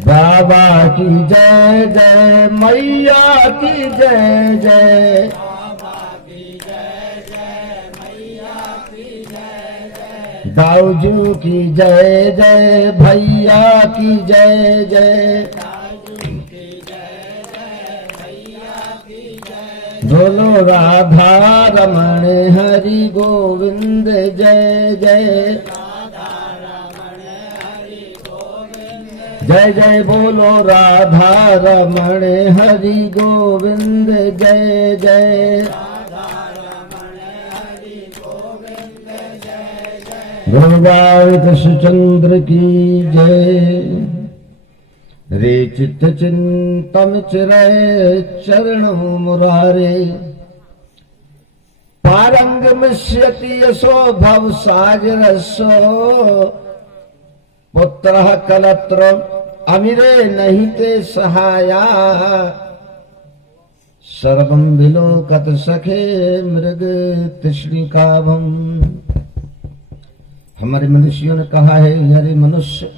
बाबा की जय जय, मैया की जय जय, दाऊजू की जय जय, भैया की जय जय, बोलो राधा रमण हरि गोविंद जय जय, जय जय बोलो राधा रमण हरि गोविंद जय जय, गुरुवार कृष्णचंद्र की जय। रे चित्त चिंतम चिरय चरणों मुरारे, पारंग मिष्यति यशो भव सागरसो, पुत्रः कलत्र अमिरे नहीं ते सहाया, सर्वं विलोकत सखे मृग तृष्णिकाभम। हमारे मनुष्यों ने कहा है, अरे मनुष्य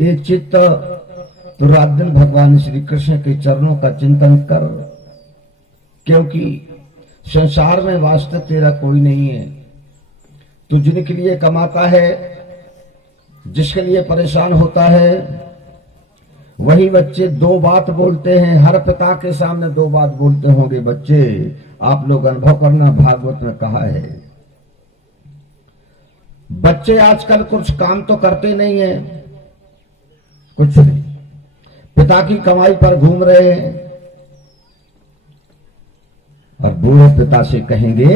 ये चित्त तो रात दिन भगवान श्री कृष्ण के चरणों का चिंतन कर, क्योंकि संसार में वास्तव तेरा कोई नहीं है। तू जिनके लिए कमाता है, जिसके लिए परेशान होता है, वही बच्चे दो बात बोलते हैं। हर पिता के सामने दो बात बोलते होंगे। बच्चे आप लोग अनुभव करना, भागवत में कहा है बच्चे आजकल कुछ काम तो करते नहीं है, कुछ नहीं, पिता की कमाई पर घूम रहे हैं। और बूढ़े पिता से कहेंगे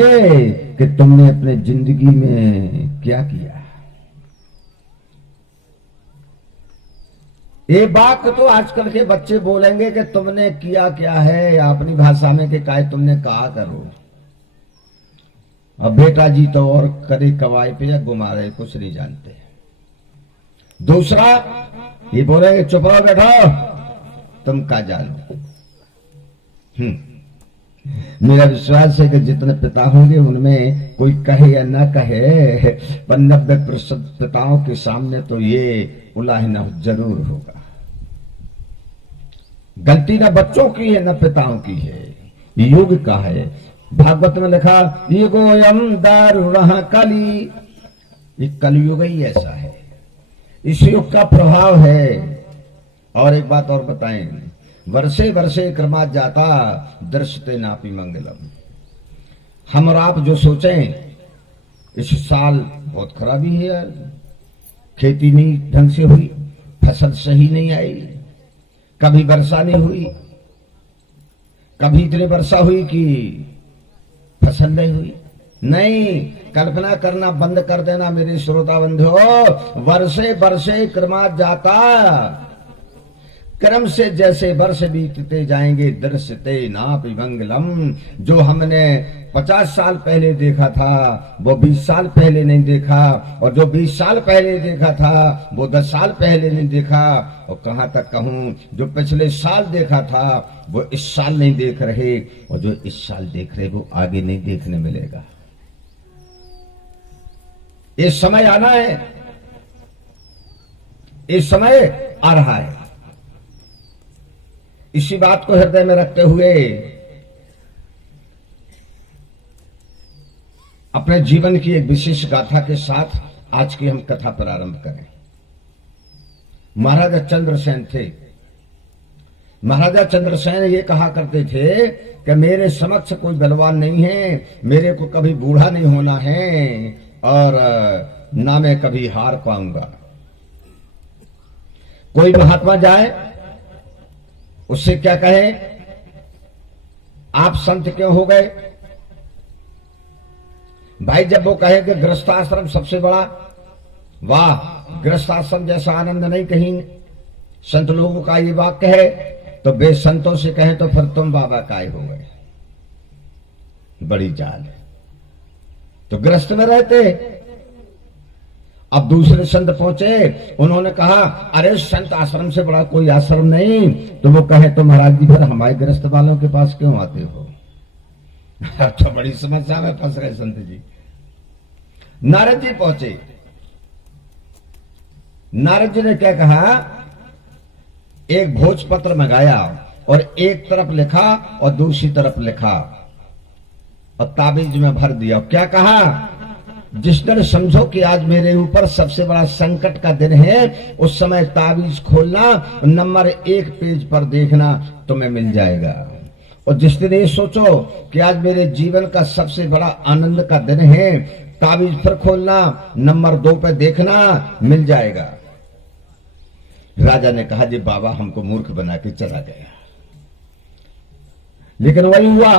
कि तुमने अपने जिंदगी में क्या किया। ये बात तो आजकल के बच्चे बोलेंगे कि तुमने किया क्या है, या अपनी भाषा में कि काय तुमने कहा करो। अब बेटा जी तो और करे कवाई पे या घुमा रहे, कुछ नहीं जानते। दूसरा ये बोलेंगे चुप रहो बैठो, तुम क्या जानो। मेरा विश्वास है कि जितने पिता होंगे उनमें कोई कहे या ना कहे, पर 90% पिताओं के सामने तो ये उलाहना जरूर होगा। गलती न बच्चों की है न पिताओं की है, ये युग का है। भागवत में लिखा युगोयम दारुणः कली, ये कलयुग ही ऐसा है, इस युग का प्रभाव है। और एक बात और बताएं, वर्षे वर्षे क्रमात् जाता दृश्यते नापि मंगलम। हम और आप जो सोचें इस साल बहुत खराबी है यार, खेती नहीं ढंग से हुई, फसल सही नहीं आई, कभी वर्षा नहीं हुई, कभी इतनी वर्षा हुई कि फसल नहीं हुई। नहीं, कल्पना करना बंद कर देना मेरे श्रोता बंधुओं। वर्षे वर्षे क्रमात् जाता, क्रम से जैसे वर्ष बीतते जाएंगे दृश्यते नापि मंगलम। जो हमने 50 साल पहले देखा था वो 20 साल पहले नहीं देखा, और जो 20 साल पहले देखा था वो 10 साल पहले नहीं देखा, और कहां तक कहूं जो पिछले साल देखा था वो इस साल नहीं देख रहे, और जो इस साल देख रहे वो आगे नहीं देखने मिलेगा। ये समय आना है, ये समय आ रहा है। इसी बात को हृदय में रखते हुए अपने जीवन की एक विशेष गाथा के साथ आज की हम कथा प्रारंभ करें। महाराजा चंद्रसेन थे। महाराजा चंद्रसेन ये कहा करते थे कि मेरे समक्ष कोई बलवान नहीं है, मेरे को कभी बूढ़ा नहीं होना है, और ना मैं कभी हार पाऊंगा। कोई महात्मा जाए उससे क्या कहे, आप संत क्यों हो गए भाई? जब वो कहे कि गृहस्थाश्रम सबसे बड़ा, वाह, गृहस्थाश्रम जैसा आनंद नहीं कहीं। संत लोगों का ये वाक्य है, तो बे संतों से कहे तो फिर तुम बाबा काय हो गए, बड़ी जाल है। तो गृहस्थ में रहते। अब दूसरे संत पहुंचे, उन्होंने कहा अरे संत आश्रम से बड़ा कोई आश्रम नहीं। तो वो कहे तो महाराज जी फिर हमारे गृहस्थ वालों के पास क्यों आते हो? तो बड़ी समस्या में फंस गए संत जी। नारद जी पहुंचे, नारद जी ने क्या कहा, एक भोजपत्र मंगाया और एक तरफ लिखा और दूसरी तरफ लिखा और ताबीज में भर दिया। क्या कहा, जिस दिन समझो कि आज मेरे ऊपर सबसे बड़ा संकट का दिन है, उस समय ताबीज खोलना, नंबर 1 पेज पर देखना, तुम्हें मिल जाएगा। और जिस दिन ये सोचो कि आज मेरे जीवन का सबसे बड़ा आनंद का दिन है, ताबीज फिर खोलना, नंबर 2 पे देखना, मिल जाएगा। राजा ने कहा, जी बाबा हमको मूर्ख बना के चला गया। लेकिन वही हुआ।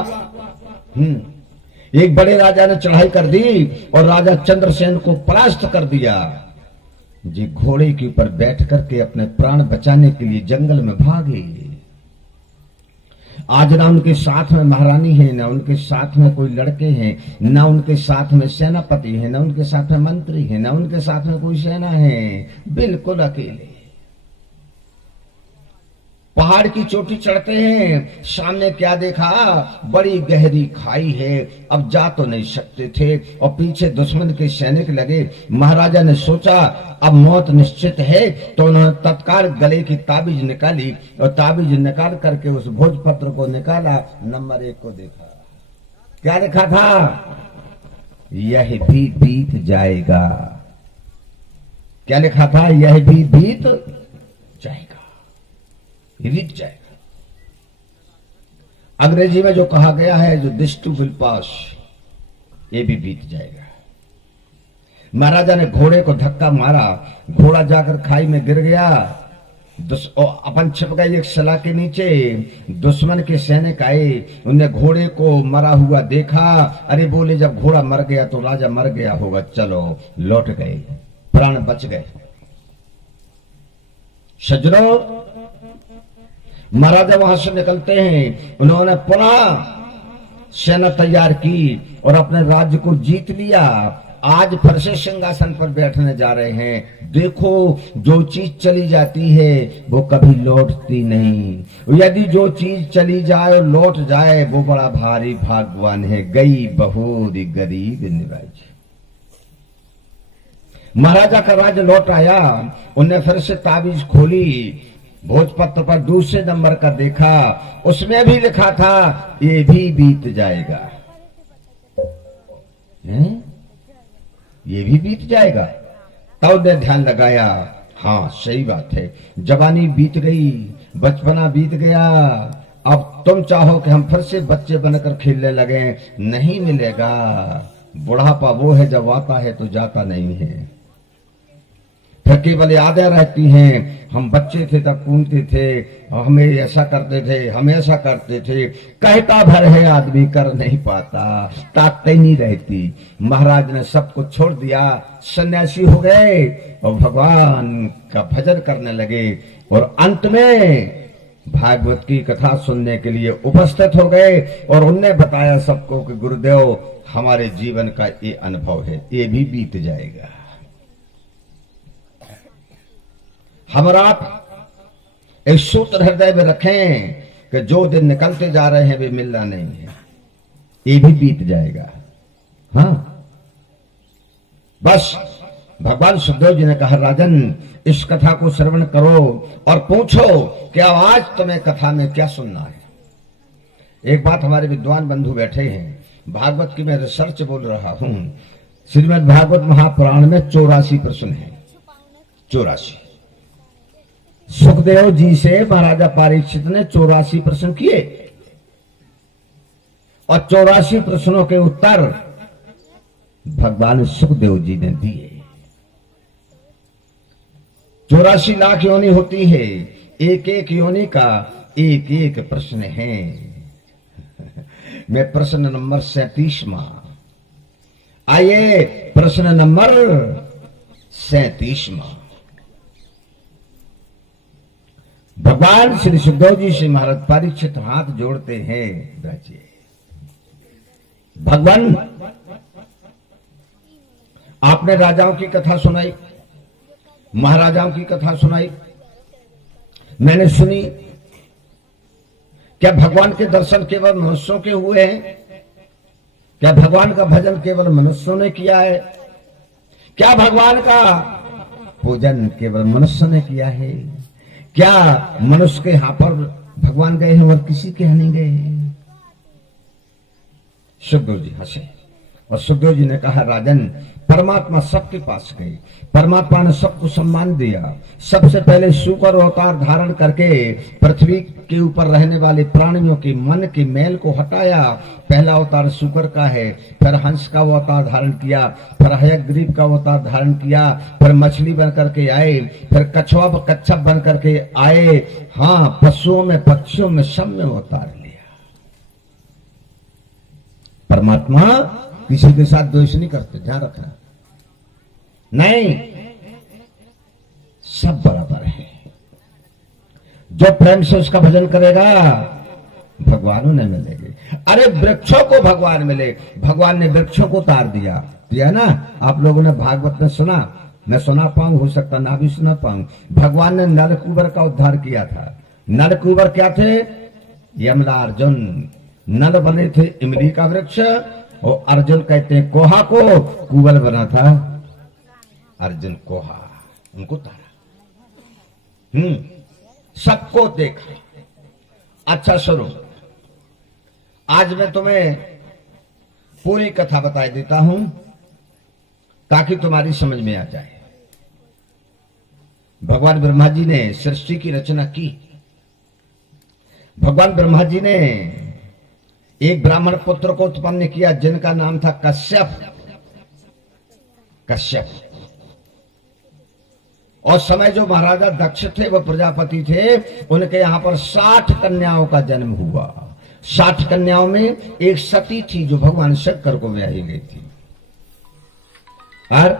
एक बड़े राजा ने चढ़ाई कर दी और राजा चंद्रसेन को परास्त कर दिया। जी घोड़े के ऊपर बैठ करके अपने प्राण बचाने के लिए जंगल में भागे। आज ना उनके साथ में महारानी है, ना उनके साथ में कोई लड़के हैं, ना उनके साथ में सेनापति है, ना उनके साथ में मंत्री है, ना उनके साथ में कोई सेना है, बिल्कुल अकेले। पहाड़ की चोटी चढ़ते हैं, सामने क्या देखा, बड़ी गहरी खाई है, अब जा तो नहीं सकते थे और पीछे दुश्मन के सैनिक लगे। महाराजा ने सोचा अब मौत निश्चित है, तो उन्होंने तत्काल गले की ताबीज निकाली और ताबीज निकाल करके उस भोजपत्र को निकाला, नंबर 1 को देखा। क्या लिखा था, यह भी बीत जाएगा। क्या लिखा था, यह भी बीत जाएगा, बीत जाएगा। अंग्रेजी में जो कहा गया है, जो दिस टू विल पास, ये भी बीत जाएगा। महाराजा ने घोड़े को धक्का मारा, घोड़ा जाकर खाई में गिर गया, अपन छिप गए एक सला के नीचे। दुश्मन के सैनिक आए, उनने घोड़े को मरा हुआ देखा। अरे बोले, जब घोड़ा मर गया तो राजा मर गया होगा, चलो लौट गए, प्राण बच गए। सज्जनों, महाराजा वहां से निकलते हैं, उन्होंने पुनः सेना तैयार की और अपने राज्य को जीत लिया। आज फिर से सिंहासन पर बैठने जा रहे हैं। देखो, जो चीज चली जाती है वो कभी लौटती नहीं। यदि जो चीज चली जाए और लौट जाए, वो बड़ा भारी भाग्यवान है। गई बहुत गरीब निवाज। महाराजा का राज्य लौट आया। उन्हें फिर से ताबीज खोली, भोजपत्र पर दूसरे नंबर का देखा, उसमें भी लिखा था ये भी बीत जाएगा। ये भी बीत जाएगा। तब ने ध्यान लगाया, हाँ सही बात है, जवानी बीत गई, बचपना बीत गया, अब तुम चाहो कि हम फिर से बच्चे बनकर खेलने लगे, नहीं मिलेगा। बुढ़ापा वो है जब आता है तो जाता नहीं है, फिर केवल यादें रहती हैं। हम बच्चे थे तब कूदते थे, हमें ऐसा करते थे, हम ऐसा करते थे। कहता भर है आदमी, कर नहीं पाता, ताकत नहीं रहती। महाराज ने सब कुछ छोड़ दिया, सन्यासी हो गए और भगवान का भजन करने लगे और अंत में भागवत की कथा सुनने के लिए उपस्थित हो गए। और उनने बताया सबको कि गुरुदेव, हमारे जीवन का ये अनुभव है, ये भी बीत जाएगा। हमारा एक सूत्र हृदय में रखें कि जो दिन निकलते जा रहे हैं वे मिलना नहीं है, ये भी बीत जाएगा। हाँ, बस भगवान सुखदेव जी ने कहा, राजन इस कथा को श्रवण करो और पूछो कि आज तुम्हें कथा में क्या सुनना है। एक बात, हमारे विद्वान बंधु बैठे हैं, भागवत की मैं रिसर्च बोल रहा हूं। श्रीमद् भागवत महापुराण में 84 प्रश्न है, 84। सुखदेव जी से महाराजा परीक्षित ने 84 प्रश्न किए और 84 प्रश्नों के उत्तर भगवान सुखदेव जी ने दिए। 84 लाख योनि होती है, एक एक योनि का एक एक प्रश्न है। मैं प्रश्न नंबर 37वां, आइए प्रश्न नंबर 37वां। भगवान श्री सुखदेव जी से महाराज परीक्षित हाथ जोड़ते हैं, बच्चे भगवान, आपने राजाओं की कथा सुनाई, महाराजाओं की कथा सुनाई, मैंने सुनी। क्या भगवान के दर्शन केवल मनुष्यों के हुए हैं? क्या भगवान का भजन केवल मनुष्यों ने किया है? क्या भगवान का पूजन केवल मनुष्य ने किया है। क्या मनुष्य के यहां पर भगवान गए हैं और किसी के यहां नहीं गए? सुखदेव जी हंसे और सुखदेव जी ने कहा, राजन, परमात्मा सबके पास गए, परमात्मा ने सबको सम्मान दिया। सबसे पहले शुकर अवतार धारण करके पृथ्वी के ऊपर रहने वाले प्राणियों के मन के मैल को हटाया। पहला अवतार शुकर का है, फिर हंस का अवतार धारण किया, फिर हयग्रीव का अवतार धारण किया, फिर मछली बन करके आए, फिर कच्छप बन करके आए। हाँ, पशुओं में पक्षियों में सब में अवतार लिया। परमात्मा किसी के साथ द्वेष नहीं करते, ध्यान रखना। नहीं, सब बराबर है। जो प्रेम से उसका भजन करेगा भगवान उन्हें मिलेंगे। अरे वृक्षों को भगवान मिले, भगवान ने वृक्षों को उतार दिया ना। आप लोगों ने भागवत में सुना, मैं सुना पाऊं, हो सकता ना भी सुना पाऊं। भगवान ने नलकूबर का उद्धार किया था। नलकूबर क्या थे? यमला अर्जुन। नल बने थे इमली का वृक्ष और अर्जुन कहते हैं कोहा को, कुबल बना था अर्जुन कोहा, उनको तारा। सबको देखा। अच्छा सुनो, आज मैं तुम्हें पूरी कथा बता देता हूं ताकि तुम्हारी समझ में आ जाए। भगवान ब्रह्मा जी ने सृष्टि की रचना की। भगवान ब्रह्मा जी ने एक ब्राह्मण पुत्र को उत्पन्न किया जिनका नाम था कश्यप। और समय जो महाराजा दक्ष थे, वो प्रजापति थे, उनके यहां पर 60 कन्याओं का जन्म हुआ। 60 कन्याओं में एक सती थी जो भगवान शंकर को ब्याही गई थी, और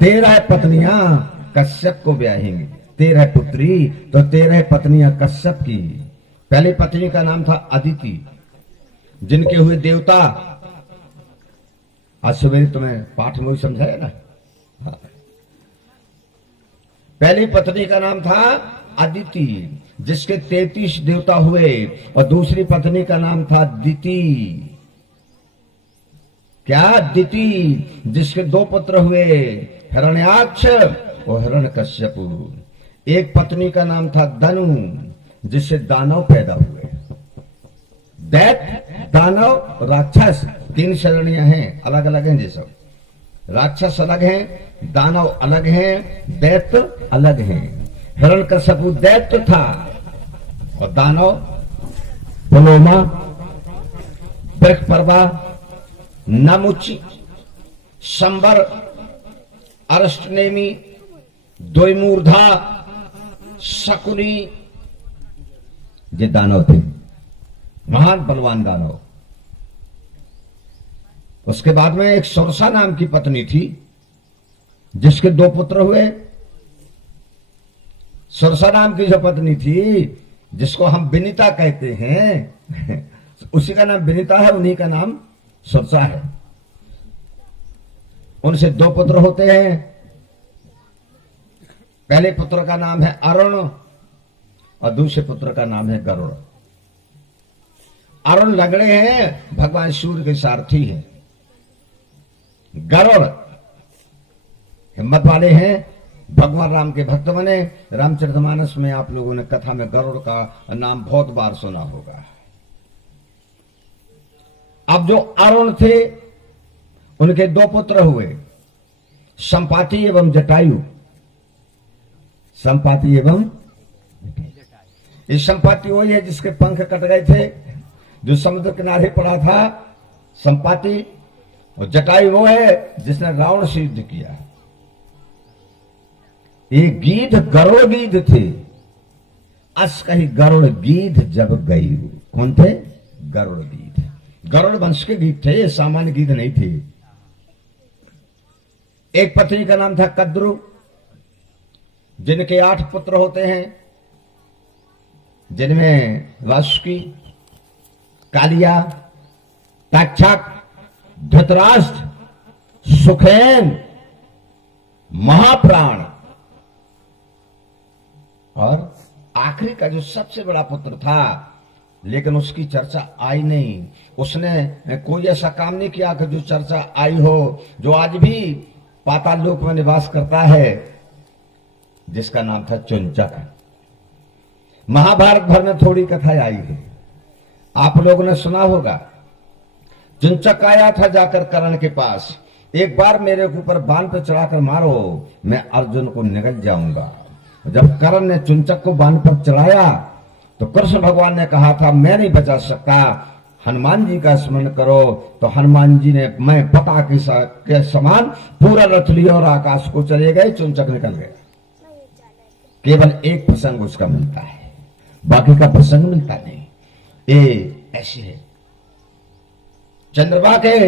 13 पत्नियां कश्यप को ब्याहेंगी। 13 पुत्री तो 13 पत्नियां कश्यप की। पहली पत्नी का नाम था अदिति, जिनके हुए देवता, आज सवेरे तुम्हें पाठ में समझाया ना। हाँ। पहली पत्नी का नाम था अदिति, जिसके 33 देवता हुए, और दूसरी पत्नी का नाम था दिति। क्या? दिति, जिसके 2 पुत्र हुए, हिरण्याक्ष और हिरण्यकश्यप। एक पत्नी का नाम था दनु, जिससे दानव पैदा हुए। दैत्य, दानव, राक्षस, 3 श्रेणियां हैं, अलग अलग हैं। जैसे राक्षस अलग हैं, दानव अलग हैं, दैत्य अलग हैं। हिरण्यकश्यप दैत्य था और दानव पुलोमा, बृहस्पति, नमुचि, संबर, अरष्टनेमी, द्वैमूर्धा, शकुनी, ये दानव थे, महान बलवान दानव। उसके बाद में एक सुरसा नाम की पत्नी थी, जिसके 2 पुत्र हुए। सुरसा नाम की जो पत्नी थी, जिसको हम विनीता कहते हैं, उसी का नाम विनीता है, उन्हीं का नाम सुरसा है। उनसे 2 पुत्र होते हैं। पहले पुत्र का नाम है अरुण और दूसरे पुत्र का नाम है गरुड़। अरुण लगड़े हैं, भगवान सूर्य के सारथी हैं। गरुड़ हिम्मत वाले हैं, भगवान राम के भक्त बने। रामचरितमानस में आप लोगों ने कथा में गरुड़ का नाम बहुत बार सुना होगा। अब जो अरुण थे, उनके 2 पुत्र हुए, संपाति एवं जटायु। संपाति एवं जटायु। इस संपाति वही है जिसके पंख कट गए थे, जो समुद्र किनारे पड़ा था, संपाति। और जटायु वो है जिसने रावण से युद्ध किया। ये गीध गरुड़ गीध थे। अस कही गरुड़ गीध जब गई। कौन थे? गरुड़ गीध। गरुड़ वंश के गीध थे, ये सामान्य गीध नहीं थे। एक पत्नी का नाम था कद्रु, जिनके 8 पुत्र होते हैं, जिनमें वासुकी, कालिया, तक्षक, धृतराष्ट्र, सुखेन, महाप्राण, और आखिरी का जो सबसे बड़ा पुत्र था, लेकिन उसकी चर्चा आई नहीं। उसने कोई ऐसा काम नहीं किया कि जो चर्चा आई हो। जो आज भी पाताल लोक में निवास करता है, जिसका नाम था चुंचक। महाभारत भर में थोड़ी कथा आई है, आप लोगों ने सुना होगा। चुंचक आया था जाकर कर्ण के पास, एक बार मेरे ऊपर बाण पे चढ़ाकर मारो, मैं अर्जुन को निगल जाऊंगा। जब कर्ण ने चुंचक को बाण पर चढ़ाया तो कृष्ण भगवान ने कहा था मैं नहीं बचा सकता, हनुमान जी का स्मरण करो। तो हनुमान जी ने मैं पता के समान पूरा रथ लिया और आकाश को चले गए, चुंचक निकल गया। केवल एक प्रसंग उसका मिलता है, बाकी का प्रसंग मिलता नहीं। ये ऐसे है। चंद्रमा के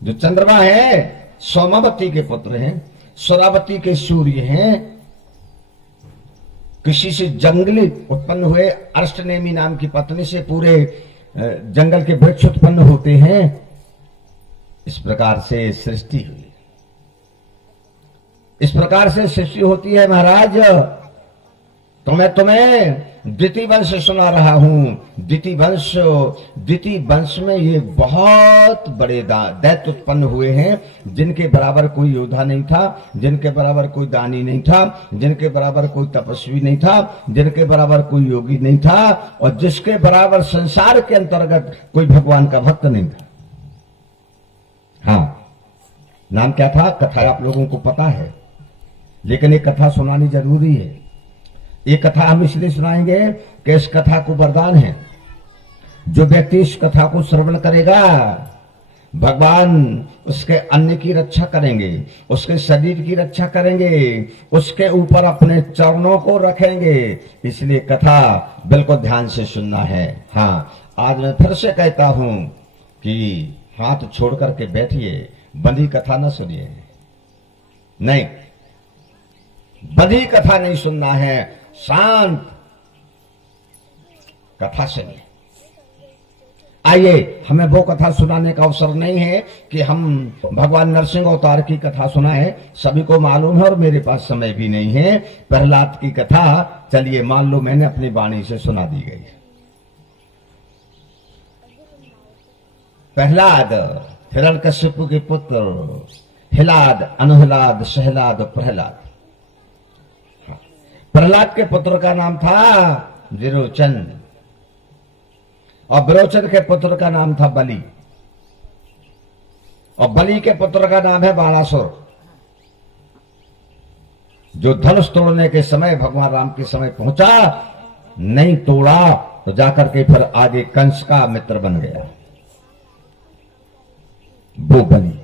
जो चंद्रमा है सोमावती के पुत्र हैं, स्वरावती के सूर्य हैं, किसी से जंगली उत्पन्न हुए, अष्टनेमी नाम की पत्नी से पूरे जंगल के वृक्ष उत्पन्न होते हैं। इस प्रकार से सृष्टि हुई, इस प्रकार से सृष्टि होती है महाराज। तो मैं तुम्हें द्वितीय वंश सुना रहा हूं। द्वितीय वंश में ये बहुत बड़े दैत्य उत्पन्न हुए हैं, जिनके बराबर कोई योद्धा नहीं था, जिनके बराबर कोई दानी नहीं था, जिनके बराबर कोई तपस्वी नहीं था, जिनके बराबर कोई योगी नहीं था, और जिसके बराबर संसार के अंतर्गत कोई भगवान का भक्त नहीं था। हाँ, नाम क्या था? कथा आप लोगों को पता है, लेकिन ये कथा सुनानी जरूरी है। ये कथा हम इसलिए सुनाएंगे कि इस कथा को वरदान है। जो व्यक्ति इस कथा को श्रवण करेगा, भगवान उसके अन्न की रक्षा करेंगे, उसके शरीर की रक्षा करेंगे, उसके ऊपर अपने चरणों को रखेंगे। इसलिए कथा बिल्कुल ध्यान से सुनना है। हाँ, आज मैं फिर से कहता हूं कि हाथ छोड़ करके बैठिए, बंधी कथा न सुनिए। नहीं, बंधी कथा नहीं सुनना है, शांत कथा सुनिए। आइए, हमें वो कथा सुनाने का अवसर नहीं है कि हम भगवान नरसिंह अवतार की कथा सुनाएं, सभी को मालूम है और मेरे पास समय भी नहीं है। प्रहलाद की कथा चलिए मान लो मैंने अपनी वाणी से सुना दी गई। प्रहलाद हिरण्यकश्यप के पुत्र, हिलाद, अनुहिलाद, सहलाद, प्रहलाद। प्रहलाद के पुत्र का नाम था विरोचन, और विरोचन के पुत्र का नाम था बलि, और बलि के पुत्र का नाम है बाणासुर, जो धनुष तोड़ने के समय भगवान राम के समय पहुंचा, नहीं तोड़ा तो जाकर के फिर आगे कंस का मित्र बन गया, वो बलि।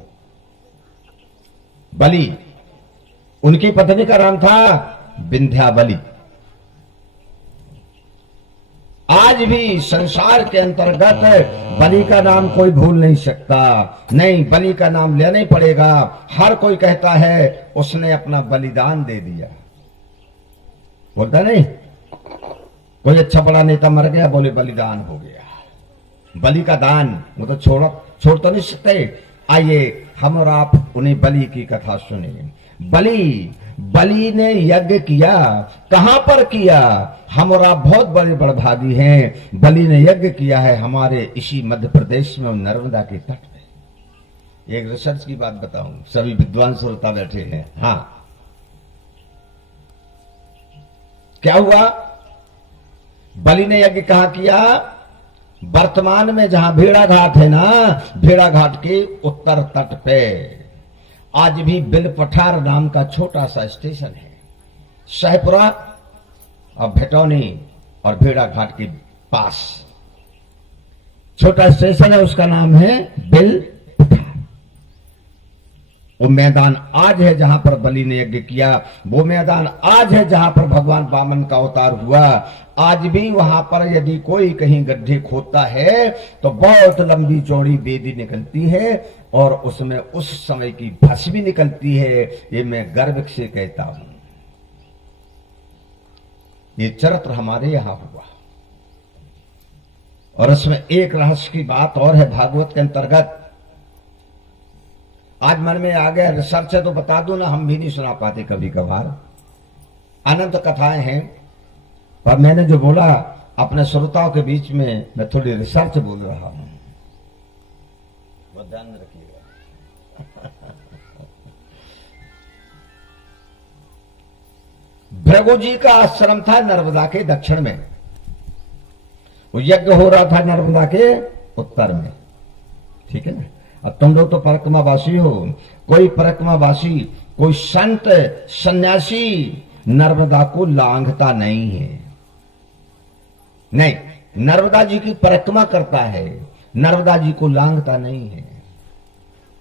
बलि, उनकी पत्नी का नाम था विंध्यावली। आज भी संसार के अंतर्गत बलि का नाम कोई भूल नहीं सकता। नहीं, बलि का नाम लेना ही पड़ेगा। हर कोई कहता है उसने अपना बलिदान दे दिया, बोलता नहीं? कोई अच्छा बड़ा नेता मर गया, बोले बलिदान हो गया। बलि का दान वो तो छोड़ तो नहीं सकते। आइए हम और आप उन्हें बलि की कथा सुनिए। बलि ने यज्ञ किया, कहां पर किया? हम और आप बहुत बड़े बड़भागी हैं। बलि ने यज्ञ किया है हमारे इसी मध्य प्रदेश में, नर्मदा के तट पे। एक रिसर्च की बात बताऊं, सभी विद्वान श्रोता बैठे हैं। हाँ, क्या हुआ? बलि ने यज्ञ कहां किया? वर्तमान में जहां भेड़ा घाट है ना, भेड़ा घाट के उत्तर तट पे आज भी बिलपठार नाम का छोटा सा स्टेशन है। शाहपुरा और भेटौनी और भेड़ा घाट के पास छोटा स्टेशन है, उसका नाम है बिलपठार। वो मैदान आज है जहां पर बलि ने यज्ञ किया, वो मैदान आज है जहां पर भगवान वामन का अवतार हुआ। आज भी वहां पर यदि कोई कहीं गड्ढे खोदता है तो बहुत लंबी चौड़ी बेदी निकलती है और उसमें उस समय की भस्म भी निकलती है। ये मैं गर्व से कहता हूं, ये चरित्र हमारे यहां हुआ। और इसमें एक रहस्य की बात और है भागवत के अंतर्गत, आज मन में आ गया, रिसर्च है तो बता दो ना, हम भी नहीं सुना पाते कभी कभार। अनंत कथाएं हैं, पर मैंने जो बोला अपने श्रोताओं के बीच में मैं थोड़ी रिसर्च बोल रहा हूं, वो ध्यान में रखिएगा। भृगु जी का आश्रम था नर्मदा के दक्षिण में, वो यज्ञ हो रहा था नर्मदा के उत्तर में। ठीक है ना। अब तुम लोग तो परिक्रमावासी हो, कोई परिक्रमावासी, कोई संत सन्यासी नर्मदा को लांघता नहीं है। नहीं, नर्मदा जी की परिक्रमा करता है, नर्मदा जी को लांघता नहीं है।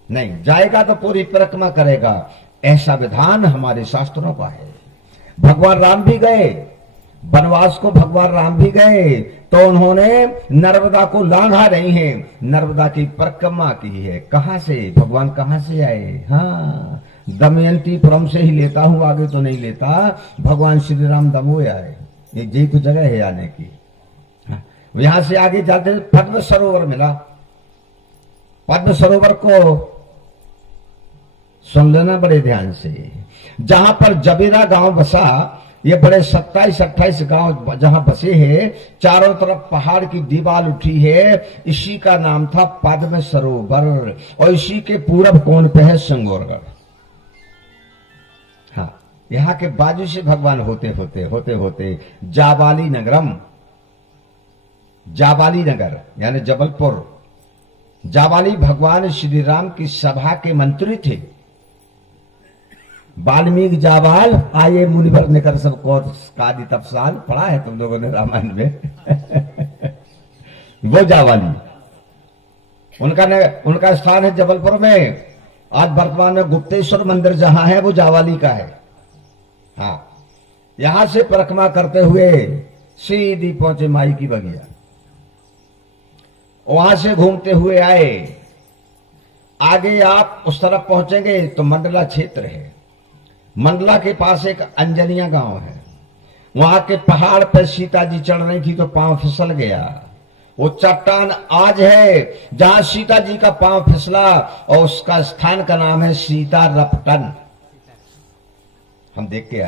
नहीं, जाएगा तो पूरी परिक्रमा करेगा, ऐसा विधान हमारे शास्त्रों का है। भगवान राम भी गए वनवास को, भगवान राम भी गए तो उन्होंने नर्मदा को लांघा नहीं है, नर्मदा की परिक्रमा की है। कहां से भगवान, कहां से आए? हाँ, दमयंतीपुरम से ही लेता हूं, आगे तो नहीं लेता। भगवान श्री राम दमोह आए, ये यही तो जगह है आने की। हाँ, यहां से आगे जाते पद्म सरोवर मिला। पद्म सरोवर को सुन लेना बड़े ध्यान से। जहां पर जबेरा गांव बसा, ये बड़े 27-28 गांव जहां बसे हैं, चारों तरफ पहाड़ की दीवार उठी है, इसी का नाम था पद्म सरोवर। और इसी के पूरब कोण पे है सिंगोरगढ़। हाँ, यहाँ के बाजू से भगवान होते होते जाबाली नगरम, जाबाली नगर यानी जबलपुर, जाबाली भगवान श्री राम की सभा के मंत्री थे। वाल्मीकि जाबाल आये मुनिवर निकर सब कादि तपसाल, पढ़ा है तुम लोगों ने रामायण में। वो जाबाली, उनका स्थान है जबलपुर में। आज वर्तमान में गुप्तेश्वर मंदिर जहां है वो जाबाली का है। हाँ, यहां से परिक्रमा करते हुए सीधी पहुंचे माई की बगिया, वहां से घूमते हुए आए। आगे आप उस तरफ पहुंचेंगे तो मंडला क्षेत्र है। मंडला के पास एक अंजनिया गांव है, वहां के पहाड़ पर सीता जी चढ़ रही थी तो पांव फिसल गया। वो चट्टान आज है जहां सीता जी का पांव फिसला, और उसका स्थान का नाम है सीता रपटन। हम देख के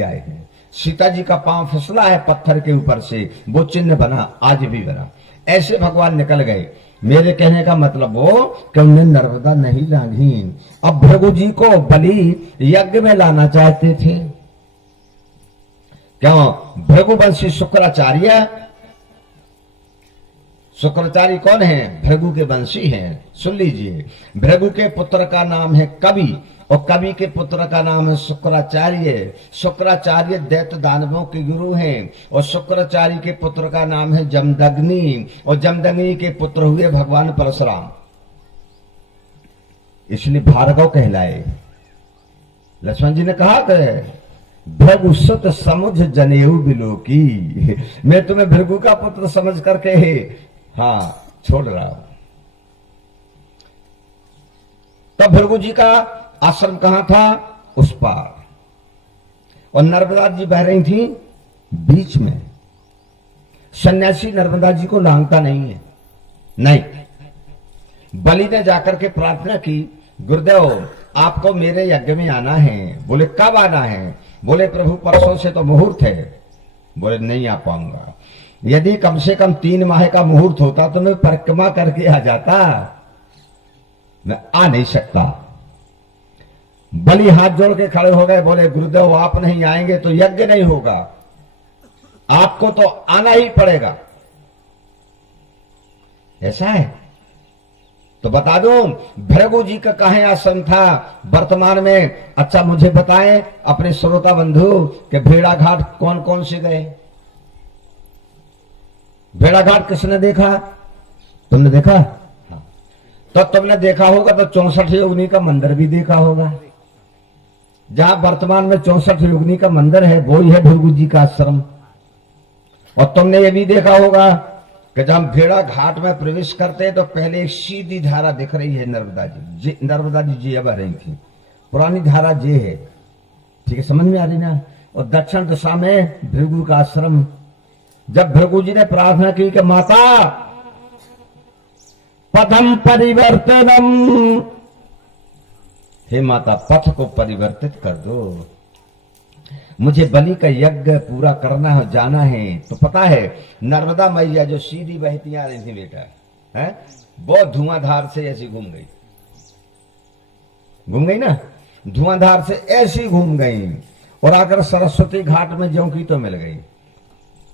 आए हैं, सीता जी का पांव फिसला है पत्थर के ऊपर से, वो चिन्ह बना, आज भी बना। ऐसे भगवान निकल गए। मेरे कहने का मतलब वो कि उन्हें नर्मदा नहीं लांघी। अब भृगु जी को बलि यज्ञ में लाना चाहते थे। क्यों? भृगुवंशी शुक्राचार्य, शुक्राचार्य कौन है? भृगु के वंशी हैं। सुन लीजिए, भृगु के पुत्र का नाम है कवि, और कवि के पुत्र का नाम है शुक्राचार्य। शुक्राचार्य दैत्य दानवों के गुरु हैं, और शुक्राचार्य के पुत्र का नाम है जमदग्नि, और जमदग्नि के पुत्र हुए भगवान परशुराम, इसलिए भार्गव कहलाए। लक्ष्मण जी ने कहा कि भृगु सुत समुझ जनेऊ बिलो की, मैं तुम्हें भृगु का पुत्र समझ करके हाँ छोड़ रहा हूं। तब भृगु जी का आश्रम कहां था? उस पार, और नर्मदा जी बह रही थी बीच में। सन्यासी नर्मदा जी को लांघता नहीं है। नहीं, बलि ने जाकर के प्रार्थना की, गुरुदेव आपको मेरे यज्ञ में आना है। बोले कब आना है? बोले प्रभु परसों से तो मुहूर्त है। बोले नहीं आ पाऊंगा। यदि कम से कम 3 माह का मुहूर्त होता तो मैं परिक्रमा करके आ जाता, मैं आ नहीं सकता। बलि हाथ जोड़ के खड़े हो गए, बोले गुरुदेव आप नहीं आएंगे तो यज्ञ नहीं होगा, आपको तो आना ही पड़ेगा। ऐसा है तो बता दूं भृगु जी का कहां आश्रम था वर्तमान में? अच्छा मुझे बताएं अपने श्रोता बंधु कि भेड़ाघाट कौन कौन से गए? भेड़ाघाट किसने देखा? तुमने देखा? हाँ। तो तुमने देखा होगा तो 64 योगिनी का मंदिर भी देखा होगा। जहां वर्तमान में 64 योगिनी का मंदिर है वो ही है भृगु जी का आश्रम। और तुमने ये भी देखा होगा कि जब हम भेड़ा घाट में प्रवेश करते हैं तो पहले एक सीधी धारा दिख रही है, नर्मदा जी। नर्मदा जी अब आ रही थी, पुरानी धारा जे है। ठीक है, समझ में आ रही ना? और दक्षिण दिशा में भृगु का आश्रम। जब भृगु जी ने प्रार्थना की कि माता पथम परिवर्तनम, हे माता पथ को परिवर्तित कर दो, मुझे बलि का यज्ञ पूरा करना है, जाना है। तो पता है नर्मदा मैया जो सीधी बहती आ रही थी बेटा, है वो धुआंधार से ऐसी घूम गई ना। धुआंधार से ऐसी घूम गई और आकर सरस्वती घाट में ज्यों की तो मिल गई।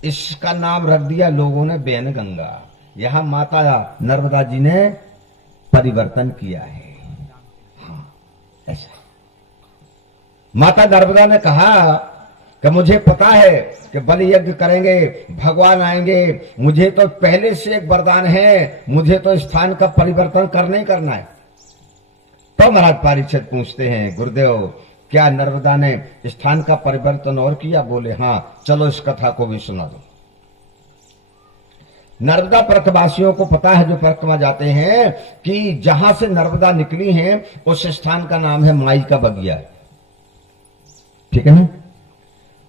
इसका नाम रख दिया लोगों ने बैन गंगा। यहां माता नर्मदा जी ने परिवर्तन किया है। हाँ, ऐसा माता नर्मदा ने कहा कि मुझे पता है कि बलि यज्ञ करेंगे, भगवान आएंगे, मुझे तो पहले से एक वरदान है, मुझे तो स्थान का परिवर्तन करना ही करना है। तो महाराज परीक्षित पूछते हैं, गुरुदेव क्या नर्मदा ने स्थान का परिवर्तन और किया? बोले हाँ, चलो इस कथा को भी सुना दो। नर्मदा पर्वतवासियों को पता है, जो परिक्रमा जाते हैं, कि जहां से नर्मदा निकली है उस स्थान का नाम है माई का बगिया। ठीक है ना?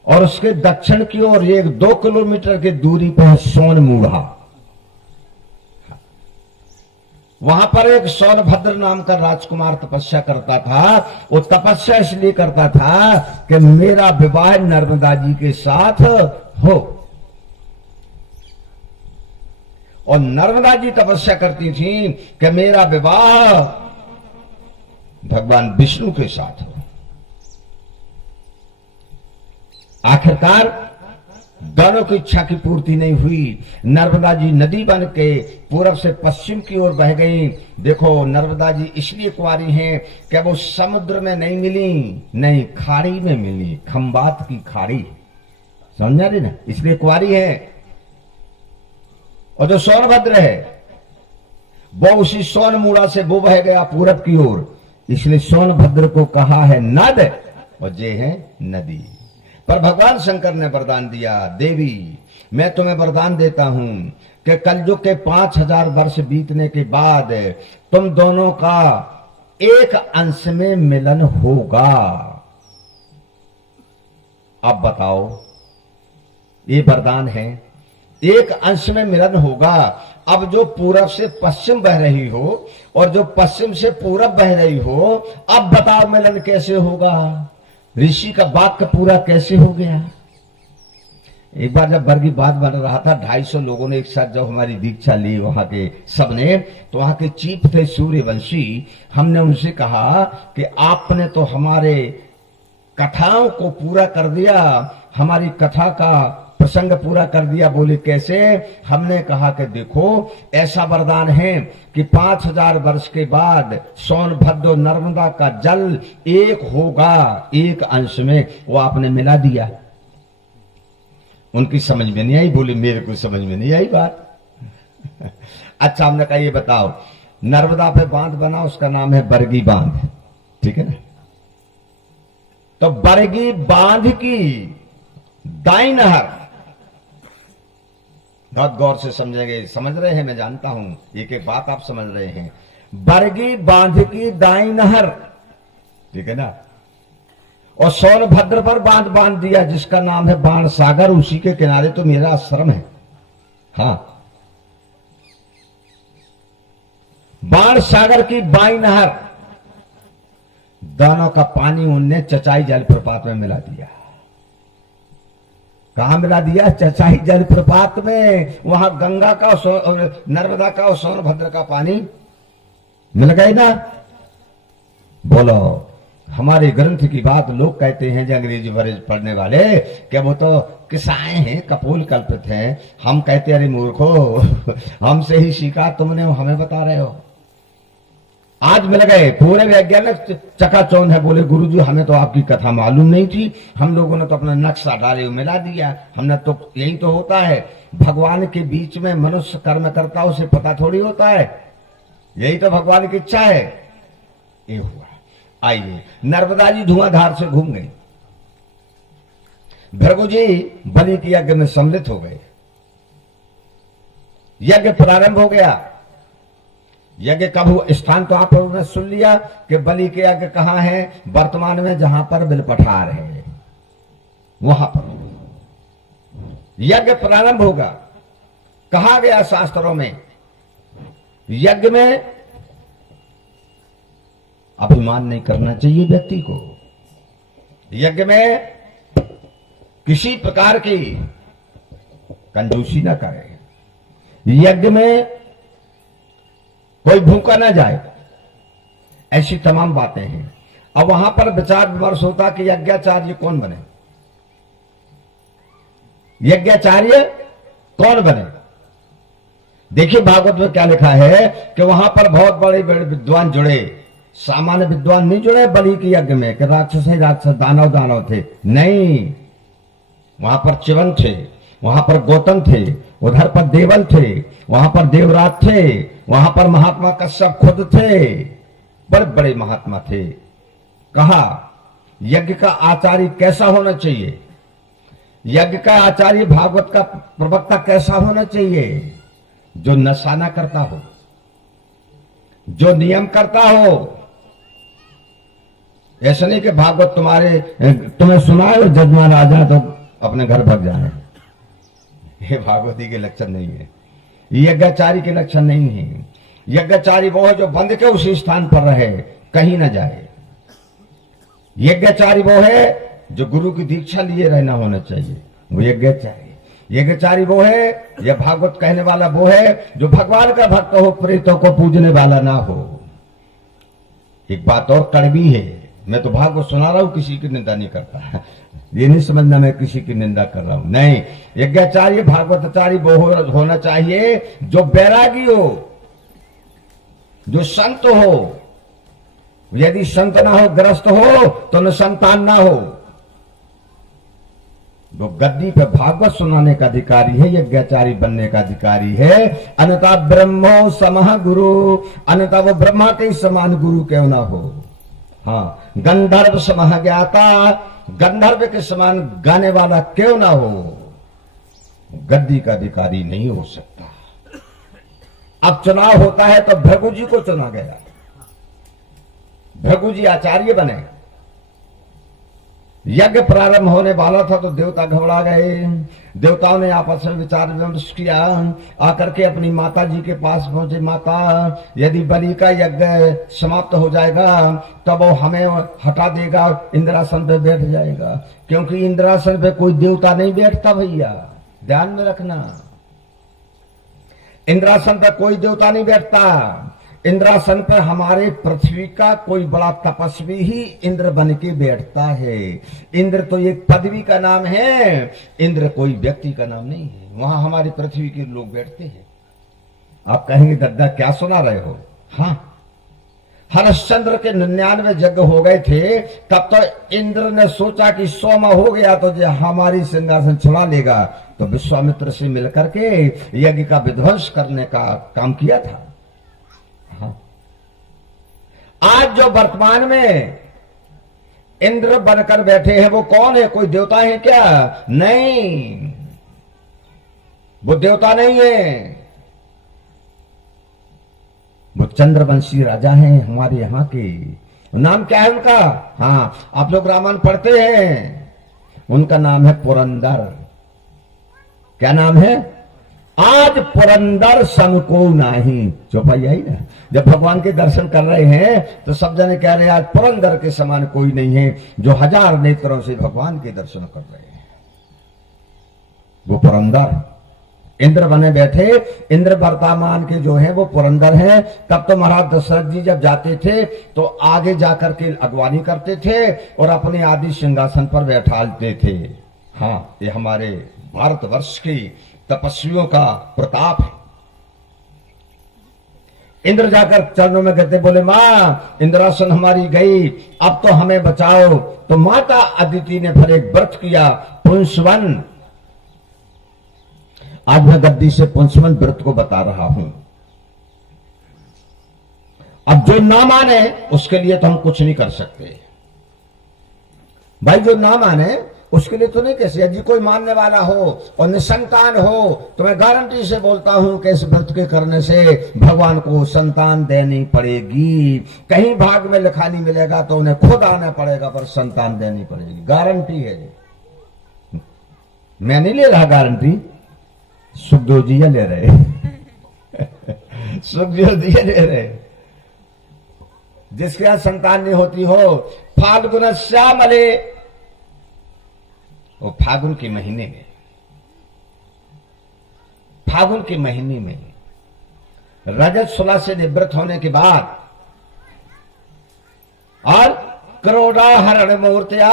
और उसके दक्षिण की ओर 1-2 किलोमीटर की दूरी पर है सोनमूढ़ा। वहां पर एक सोनभद्र नाम का राजकुमार तपस्या करता था। वो तपस्या इसलिए करता था कि मेरा विवाह नर्मदा जी के साथ हो। और नर्मदा जी तपस्या करती थी कि मेरा विवाह भगवान विष्णु के साथ हो। आखिरकार दोनों की इच्छा की पूर्ति नहीं हुई। नर्मदा जी नदी बन के पूरब से पश्चिम की ओर बह गई। देखो, नर्मदा जी इसलिए कुंवारी हैं कि वो समुद्र में नहीं मिली, नहीं खाड़ी में मिली, खंबात की खाड़ी, समझा रही ना, इसलिए कुंवारी है। और जो सोनभद्र है वो उसी सोनमूढ़ा से वो बह गया पूरब की ओर, इसलिए सोनभद्र को कहा है नद और ये है नदी। पर भगवान शंकर ने वरदान दिया, देवी मैं तुम्हें वरदान देता हूं कि कलयुग के 5000 वर्ष बीतने के बाद तुम दोनों का एक अंश में मिलन होगा। अब बताओ, ये वरदान है, एक अंश में मिलन होगा। अब जो पूरब से पश्चिम बह रही हो और जो पश्चिम से पूरब बह रही हो, अब बताओ मिलन कैसे होगा? ऋषि का वाक्य पूरा कैसे हो गया? एक बार जब बरगी बात बन रहा था, 250 लोगों ने एक साथ जब हमारी दीक्षा ली वहां के सबने, तो वहां के चीफ थे सूर्यवंशी। हमने उनसे कहा कि आपने तो हमारे कथाओं को पूरा कर दिया, हमारी कथा का प्रसंग पूरा कर दिया। बोले कैसे? हमने कहा कि देखो, ऐसा वरदान है कि 5000 वर्ष के बाद सोनभद्र नर्मदा का जल एक होगा, एक अंश में। वो आपने मिला दिया। उनकी समझ में नहीं आई। बोले मेरे को समझ में नहीं आई बात। अच्छा, हमने कहा ये बताओ, नर्मदा पे बांध बना, उसका नाम है बरगी बांध, ठीक है ना? तो बरगी बांध की दाई नहर, बहुत गौर से समझेंगे, समझ रहे हैं, मैं जानता हूं एक एक बात आप समझ रहे हैं। बरगी बांध की दाई नहर, ठीक है ना? और सोनभद्र पर बांध दिया जिसका नाम है बाण सागर, उसी के किनारे तो मेरा आश्रम है। हाँ, बाण सागर की बाई नहर, दोनों का पानी उनने चचाई जलप्रपात में मिला दिया। कहां मिला दिया? चचाई जलप्रपात में। वहां गंगा का और नर्मदा का और सोनभद्र का पानी मिल गए ना। बोलो, हमारे ग्रंथ की बात लोग कहते हैं जो अंग्रेजी वरेज पढ़ने वाले, क्या वो तो किसाए हैं, कपोल कल्पित हैं। हम कहते अरे मूर्खो, हमसे ही सीखा तुमने, हमें बता रहे हो। आज मिल गए, पूरे वैज्ञानिक चकाचौंध है। बोले गुरुजी हमें तो आपकी कथा मालूम नहीं थी, हम लोगों ने तो अपना नक्शा डाले मिला दिया। हमने तो, यही तो होता है, भगवान के बीच में मनुष्य कर्म करता, उसे पता थोड़ी होता है। यही तो भगवान की इच्छा है। ये हुआ। आइए, नर्मदा जी धुआंधार से घूम गई। भृगु जी बलि के यज्ञ में सम्मिलित हो गए। यज्ञ प्रारंभ हो गया। यज्ञ कब हुआ? स्थान तो आप लोगों ने सुन लिया कि बलि के यज्ञ कहां है वर्तमान में, जहां पर बिलपठार है, वहां पर यज्ञ प्रारंभ होगा। कहा गया शास्त्रों में, यज्ञ में अभिमान नहीं करना चाहिए व्यक्ति को। यज्ञ में किसी प्रकार की कंजूसी ना करे। यज्ञ में कोई भूखा ना जाए, ऐसी तमाम बातें हैं। अब वहां पर विचार विमर्श होता कि यज्ञाचार्य कौन बने, यज्ञाचार्य कौन बने। देखिए भागवत में क्या लिखा है कि वहां पर बहुत बड़े बड़े विद्वान जुड़े, सामान्य विद्वान नहीं जुड़े बलि के यज्ञ में कि राक्षस ही राक्षस दानव दानव थे, नहीं, वहां पर चिवन थे, वहां पर गौतम थे, उधर पर देवल थे, वहां पर देवराज थे, वहां पर महात्मा कश्यप खुद थे, बड़े बड़े महात्मा थे। कहा यज्ञ का आचार्य कैसा होना चाहिए, यज्ञ का आचार्य भागवत का प्रवक्ता कैसा होना चाहिए, जो नशा ना करता हो, जो नियम करता हो। ऐसा नहीं कि भागवत तुम्हें सुनाए और जजमान आ जाए तो अपने घर भाग जाए, ये भागवती के लक्षण नहीं है, यज्ञाचारी के लक्षण नहीं है। यज्ञाचारी वो है जो बंद के उसी स्थान पर रहे, कहीं ना जाए। यज्ञाचारी वो है जो गुरु की दीक्षा लिए रहना होना चाहिए, वो यज्ञाचारी। यज्ञाचारी वो है, यह भागवत कहने वाला वो है जो भगवान का भक्त हो, प्रेतों को पूजने वाला ना हो। एक बात और कड़वी है, मैं तो भागवत सुना रहा हूं, किसी की निंदा नहीं करता, ये नहीं समझना मैं किसी की निंदा कर रहा हूं, नहीं। यज्ञाचार्य भागवताचार्य वो होना चाहिए जो बैरागी हो, जो संत हो। यदि संत ना हो, ग्रस्त हो, तो न संतान ना हो। वो गद्दी पे भागवत सुनाने का अधिकारी है, यज्ञाचारी बनने का अधिकारी है। अन्यथा ब्रह्मो समः गुरु, अन्यथा वो ब्रह्मा के समान गुरु क्यों ना हो। हाँ, गंधर्व समः ज्ञाता, गंधर्व के समान गाने वाला क्यों ना हो, गद्दी का अधिकारी नहीं हो सकता। अब चुनाव होता है तो भृगु जी को चुना गया, भृगु जी आचार्य बने। यज्ञ प्रारंभ होने वाला था तो देवता घबरा गए, देवताओं ने आपस में विचार विमर्श किया, आकर के अपनी माता जी के पास पहुंचे। माता, यदि बलि का यज्ञ समाप्त हो जाएगा तब वो हमें हटा देगा, इंद्रासन पे बैठ जाएगा, क्योंकि इंद्रासन पे कोई देवता नहीं बैठता भैया, ध्यान में रखना। इंद्रासन पे कोई देवता नहीं बैठता, इंद्रासन पर हमारे पृथ्वी का कोई बड़ा तपस्वी ही इंद्र बन के बैठता है। इंद्र तो एक पदवी का नाम है, इंद्र कोई व्यक्ति का नाम नहीं है। वहां हमारी पृथ्वी के लोग बैठते हैं। आप कहेंगे दद्दा क्या सुना रहे हो। हाँ, हरिश्चंद्र के 99 यज्ञ हो गए थे, तब तो इंद्र ने सोचा कि 100वां हो गया तो जो हमारी सिंहासन छुड़ा लेगा, तो विश्वामित्र से मिलकर के यज्ञ का विध्वंस करने का काम किया था। आज जो वर्तमान में इंद्र बनकर बैठे हैं वो कौन है, कोई देवता है क्या? नहीं, वो देवता नहीं है, वो चंद्रवंशी राजा हैं हमारे यहां के। नाम क्या है उनका? हाँ, आप लोग रामायण पढ़ते हैं, उनका नाम है पुरंदर। क्या नाम है? आज पुरंदर सन को नहीं। चौपाई आई ना, जब भगवान के दर्शन कर रहे हैं तो सब जने कह रहे हैं आज पुरंदर के समान कोई नहीं है जो 1000 नेत्रों से भगवान के दर्शन कर रहे हैं। वो पुरंदर इंद्र बने बैठे। इंद्र वर्तमान के जो है वो पुरंदर हैं। तब तो महाराज दशरथ जी जब जाते थे तो आगे जाकर के अगवानी करते थे और अपने आदि सिंहासन पर बैठालते थे। हाँ, ये हमारे भारतवर्ष की तपस्वियों का प्रताप है। इंद्र जाकर चरणों में कहते, बोले मां इंद्रासन हमारी गई, अब तो हमें बचाओ। तो माता अदिति ने फिर एक व्रत किया, पुंसवन। आज मैं गद्दी से पुंसवन व्रत को बता रहा हूं। अब जो ना माने उसके लिए तो हम कुछ नहीं कर सकते भाई, जो ना माने उसके लिए तो नहीं कैसे। यदि कोई मानने वाला हो और निसंतान हो तो मैं गारंटी से बोलता हूं कि इस व्रत के करने से भगवान को संतान देनी पड़ेगी। कहीं भाग में लिखा नहीं मिलेगा तो उन्हें खुद आना पड़ेगा, पर संतान देनी पड़ेगी, गारंटी है। मैं नहीं ले रहा गारंटी, सुखदेव जी ले रहे सुखदेव जी ले रहे। जिसके यहां संतान नहीं होती हो, फाल्गुन श्यामले, वो फागुन के महीने में, फागुन के महीने में रजत सुला से निवृत्त होने के बाद और क्रोधाहरण मूर्तिया,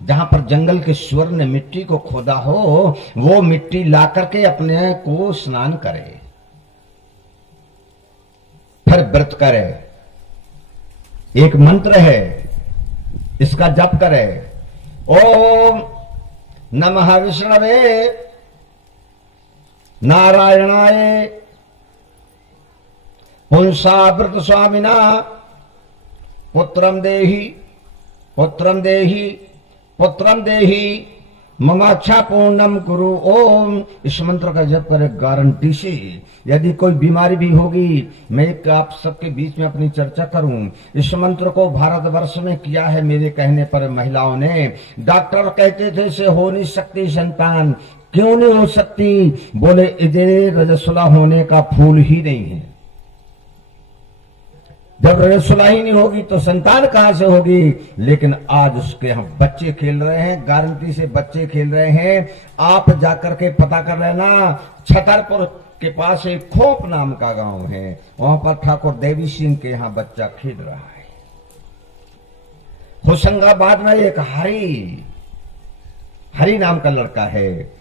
जहां पर जंगल के सुअर ने मिट्टी को खोदा हो, वो मिट्टी ला करके अपने को स्नान करे, फिर व्रत करे, एक मंत्र है इसका जप करे, ओम नमः विष्णवे नारायणाय पुंसावृत स्वामिना पुत्रम देहि पुत्रम देहि पुत्रम देहि ममाक्षा पूर्णम कुरु। ओम इस मंत्र का जप करे गारंटी से। यदि कोई बीमारी भी होगी, मैं आप सबके बीच में अपनी चर्चा करूं, इस मंत्र को भारतवर्ष में किया है मेरे कहने पर महिलाओं ने। डॉक्टर कहते थे से हो नहीं सकती संतान, क्यों नहीं हो सकती? बोले इधर रजस्वला होने का फूल ही नहीं है। जब रजस्वला ही नहीं होगी तो संतान कहां से होगी? लेकिन आज उसके यहाँ बच्चे खेल रहे हैं, गारंटी से बच्चे खेल रहे हैं। आप जाकर के पता कर लेना, छतरपुर के पास एक खोप नाम का गांव है, वहां पर ठाकुर देवी सिंह के यहाँ बच्चा खेल रहा है। होशंगाबाद में एक हरी नाम का लड़का है।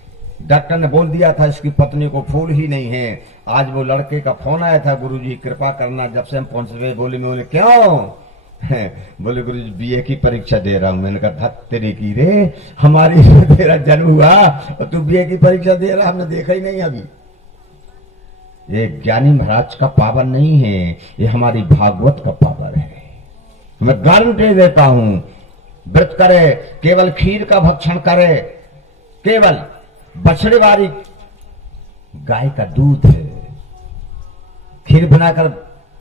डॉक्टर ने बोल दिया था इसकी पत्नी को फूल ही नहीं है। आज वो लड़के का फोन आया था, गुरुजी कृपा करना, जब से हम पहुंच गए। बोले क्यों? बोले गुरुजी बीए की परीक्षा दे रहा हूं। मैंने कहा धत तेरे की रे, हमारी तेरा जन्म हुआ और तू बीए की परीक्षा दे रहा, हमने देखा ही नहीं अभी। ये ज्ञानी महाराज का पावर नहीं है, ये हमारी भागवत का पावर है। मैं गारंटी देता हूं, व्रत करे, केवल खीर का भक्षण करे, केवल बछड़े वाली गाय का दूध है, खीर बनाकर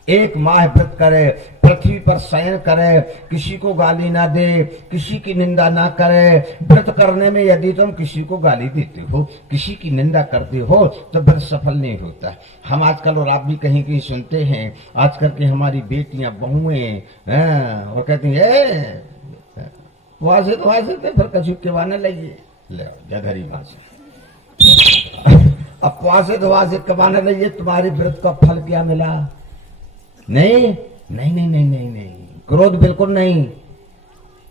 एक माह व्रत करे, पृथ्वी पर शयन करे, किसी को गाली ना दे, किसी की निंदा ना करे। व्रत करने में यदि तुम किसी को गाली देते हो, किसी की निंदा करते हो, तो व्रत सफल नहीं होता। हम आजकल, और आप भी कहीं कहीं सुनते हैं, आजकल की हमारी बेटियां बहुएं और कहती है वहां से फिर कछु के वाने लगिए, ले जधरी वहां से अपवास से कमाने लगे, तुम्हारी व्रत का फल क्या मिला? नहीं नहीं नहीं नहीं नहीं नहीं, क्रोध बिल्कुल नहीं,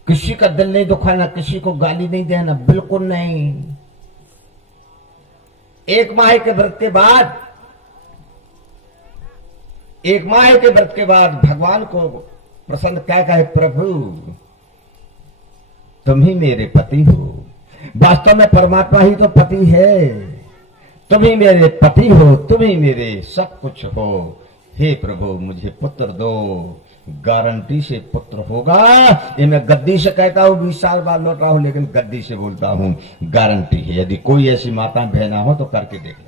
किसी का दिल नहीं दुखाना, किसी को गाली नहीं देना, बिल्कुल नहीं। एक माह के व्रत के बाद भगवान को प्रसन्न क्या कहे, प्रभु तुम ही मेरे पति हो। वास्तव में परमात्मा ही तो पति है, तुम ही मेरे पति हो, तुम ही मेरे सब कुछ हो। हे प्रभु मुझे पुत्र दो, गारंटी से पुत्र होगा। ये मैं गद्दी से कहता हूं, 20 साल बाद लौट रहा हूं, लेकिन गद्दी से बोलता हूं, गारंटी है। यदि कोई ऐसी माता बहना हो तो करके देख ले।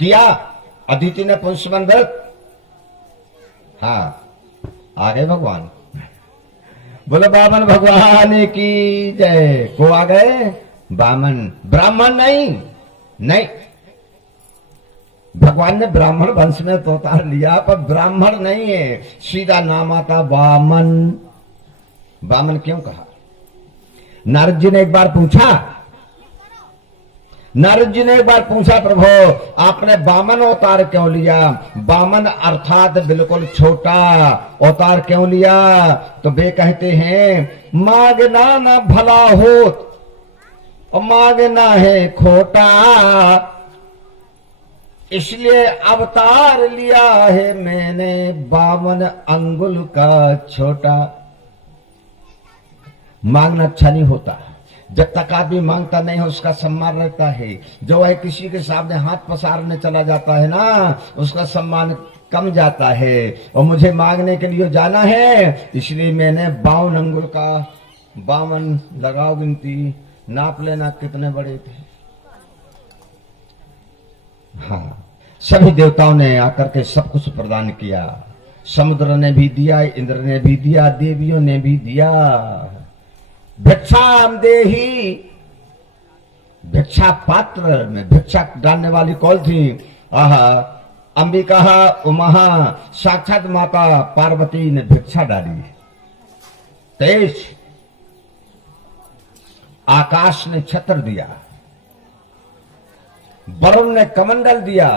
किया अदिति ने पुष्पन व्रत, हाँ आ गए भगवान, बोले बामन भगवान की जय। को आ गए बामन, ब्राह्मण नहीं। भगवान ने ब्राह्मण वंश में तो उतार लिया, पर ब्राह्मण नहीं है, सीधा नाम आता वामन। वामन क्यों कहा? नारद जी ने एक बार पूछा, प्रभु आपने वामन अवतार क्यों लिया? वामन अर्थात बिल्कुल छोटा अवतार क्यों लिया? तो वे कहते हैं मांगना न भला होत और मांगना है खोटा, इसलिए अवतार लिया है मैंने 52 अंगुल का छोटा। मांगना अच्छा नहीं होता, जब तक आदमी मांगता नहीं है उसका सम्मान रहता है। जो है किसी के सामने हाथ पसारने चला जाता है ना, उसका सम्मान कम जाता है। और मुझे मांगने के लिए जाना है, इसलिए मैंने 52 अंगुल का, 52 लगाओ गिनती, नाप लेना कितने बड़े थे। हाँ, सभी देवताओं ने आकर के सब कुछ प्रदान किया। समुद्र ने भी दिया, इंद्र ने भी दिया, देवियों ने भी दिया। भिक्षाम देही, भिक्षा पात्र में भिक्षा डालने वाली कौन थी? अंबिका उमा, साक्षात माता पार्वती ने भिक्षा डाली। तेज आकाश ने छत्र दिया, वरुण ने कमंडल दिया,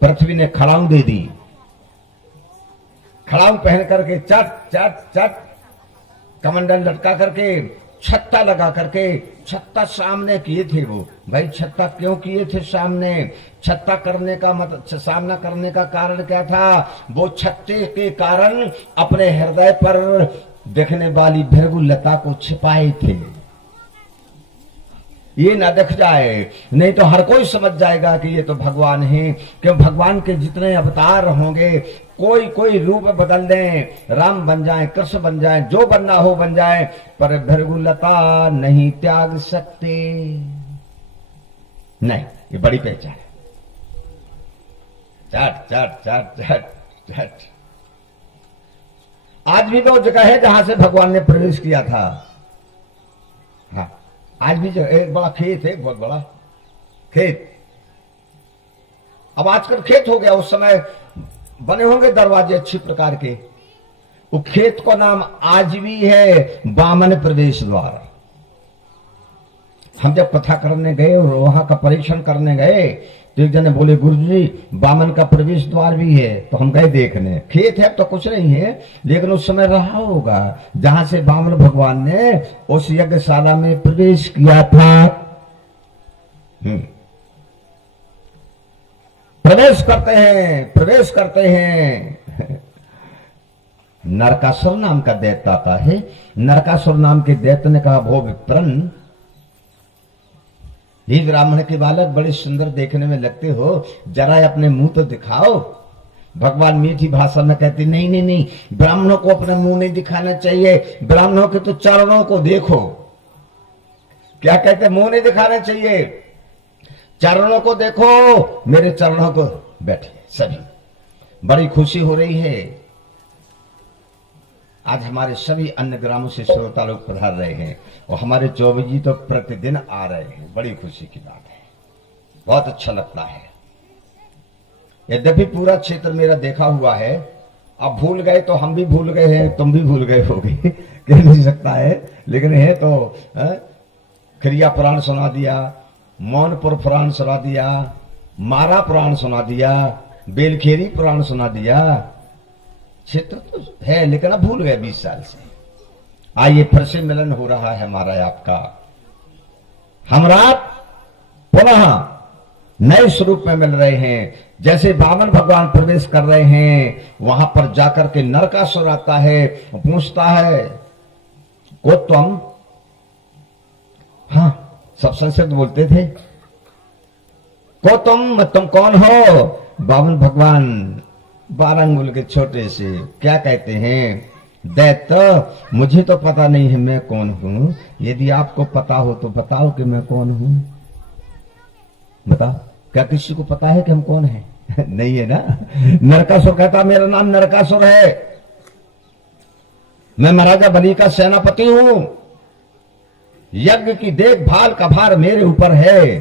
पृथ्वी ने खड़ाऊ दे दी, खड़ाऊ पहन करके चट चट चट कमंडल लटका करके छत्ता लगा करके छत्ता सामने किए थे। वो भाई छत्ता क्यों किए थे सामने? छत्ता करने का मतलब सामना करने का कारण क्या था? वो छत्ते के कारण अपने हृदय पर देखने वाली भृगु लता को छिपाए थे, ये ना दिख जाए, नहीं तो हर कोई समझ जाएगा कि ये तो भगवान हैं। क्यों भगवान के जितने अवतार होंगे कोई कोई रूप बदल दें, राम बन जाए, कृष्ण बन जाए, जो बनना हो बन जाए, पर भृगुलता नहीं त्याग सकते। नहीं, ये बड़ी पहचान है। चट चट चट चट चट। आज भी तो जगह है जहां से भगवान ने प्रवेश किया था। हाँ, आज भी एक बड़ा खेत है, बहुत बड़ा खेत। अब आजकल खेत हो गया, उस समय बने होंगे दरवाजे अच्छी प्रकार के। वो खेत का नाम आज भी है बामन प्रवेश द्वार। हम जब कथा करने गए और वहां का परीक्षण करने गए तो एक जने बोले, गुरुजी बामन का प्रवेश द्वार भी है। तो हम गए देखने, खेत है तो कुछ नहीं है, लेकिन उस समय रहा होगा जहां से बामन भगवान ने उस यज्ञशाला में प्रवेश किया था। प्रवेश करते हैं। नरकासुर नाम का दैत्य आता है। नरकासुर नाम के दैत्य ने कहा, भो विप्रन, ये ब्राह्मण के बालक बड़े सुंदर देखने में लगते हो, जरा अपने मुंह तो दिखाओ। भगवान मीठी भाषा में कहते, नहीं नहीं नहीं, ब्राह्मणों को अपना मुंह नहीं दिखाना चाहिए, ब्राह्मणों के तो चरणों को देखो। क्या कहते? मुंह नहीं दिखाना चाहिए, चरणों को देखो, मेरे चरणों को बैठे सभी। बड़ी खुशी हो रही है, आज हमारे सभी अन्य ग्रामों से श्रोता लोग पधार रहे हैं और हमारे चौबे जी तो प्रतिदिन आ रहे हैं। बड़ी खुशी की बात है, बहुत अच्छा लगता है। यद्यपि पूरा क्षेत्र मेरा देखा हुआ है, अब भूल गए तो हम भी भूल गए हैं, तुम भी भूल गए होगे, कह नहीं सकता है, लेकिन है तो खरिया पुराण सुना दिया, मौनपुर पुराण सुना दिया, मारा पुराण सुना दिया, बेलखेरी पुराण सुना दिया। क्षेत्र तो है लेकिन अब भूल गए 20 साल से। आइए फिर से मिलन हो रहा है हमारा आपका। हम रात पुनः नए स्वरूप में मिल रहे हैं। जैसे बामन भगवान प्रवेश कर रहे हैं, वहां पर जाकर के नरकासुर आता है, पूछता है, को तुम? हाँ, सब संस्कृत बोलते थे। को तुम कौन हो? बामन भगवान 12 अंगुल के छोटे से क्या कहते हैं, दैत्य मुझे तो पता नहीं है मैं कौन हूं, यदि आपको पता हो तो बताओ कि मैं कौन हूं। बताओ, क्या किसी को पता है कि हम कौन हैं? नहीं है ना। नरकासुर कहता, मेरा नाम नरकासुर है, मैं महाराजा बलि का सेनापति हूं, यज्ञ की देखभाल का भार मेरे ऊपर है,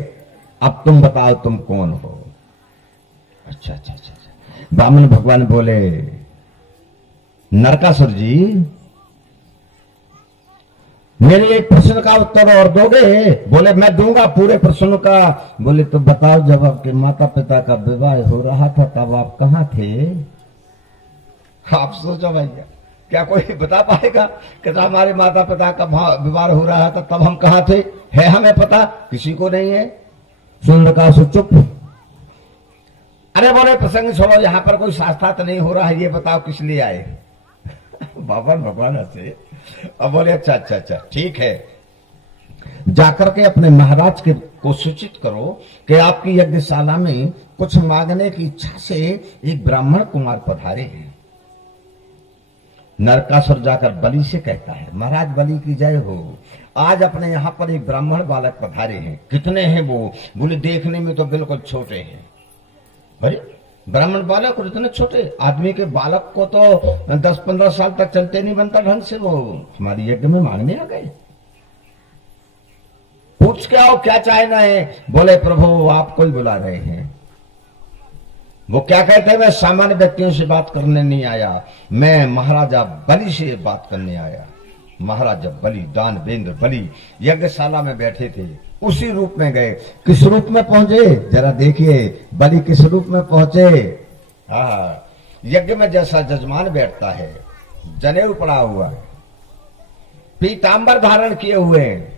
अब तुम बताओ तुम कौन हो। अच्छा अच्छा अच्छा। बामन भगवान बोले, नरकासुर जी, मेरे एक प्रश्न का उत्तर और दोगे? बोले, मैं दूंगा पूरे प्रश्न का। बोले, तो बताओ, जब आपके माता पिता का विवाह हो रहा था तब आप कहां थे? आप सोचो भैया, क्या कोई बता पाएगा कि हमारे माता पिता का विवाह हो रहा था तब हम कहां थे? है हमें पता? किसी को नहीं है। सुन नरकासुर चुप। अरे बोले, प्रसंग छोड़ो, यहां पर कोई शास्त्रार्थ नहीं हो रहा है, ये बताओ किस लिए आए? बाबा भगवान से अब बोले, अच्छा अच्छा अच्छा ठीक है, जाकर के अपने महाराज के को सूचित करो कि आपकी यज्ञशाला में कुछ मांगने की इच्छा से एक ब्राह्मण कुमार पधारे हैं। नरकासुर जाकर बलि से कहता है, महाराज बलि की जय हो, आज अपने यहां पर एक ब्राह्मण बालक पधारे हैं। कितने हैं वो? बोले, देखने में तो बिल्कुल छोटे हैं। अरे ब्राह्मण बालक और इतने छोटे? आदमी के बालक को तो 10-15 साल तक चलते नहीं बनता ढंग से, वो हमारी यज्ञ में मांगने आ गए। पूछ के आओ क्या चाहना है। बोले, प्रभु आपको ही बुला रहे हैं। वो क्या कहते हैं, मैं सामान्य व्यक्तियों से बात करने नहीं आया, मैं महाराजा बलि से बात करने आया। महाराजा बलि, दानवेंद्र बलि यज्ञशाला में बैठे थे, उसी रूप में गए। किस रूप में पहुंचे? जरा देखिए, बलि किस रूप में पहुंचे। यज्ञ में जैसा जजमान बैठता है, जनेऊ पड़ा हुआ है, पीतांबर धारण किए हुए हैं,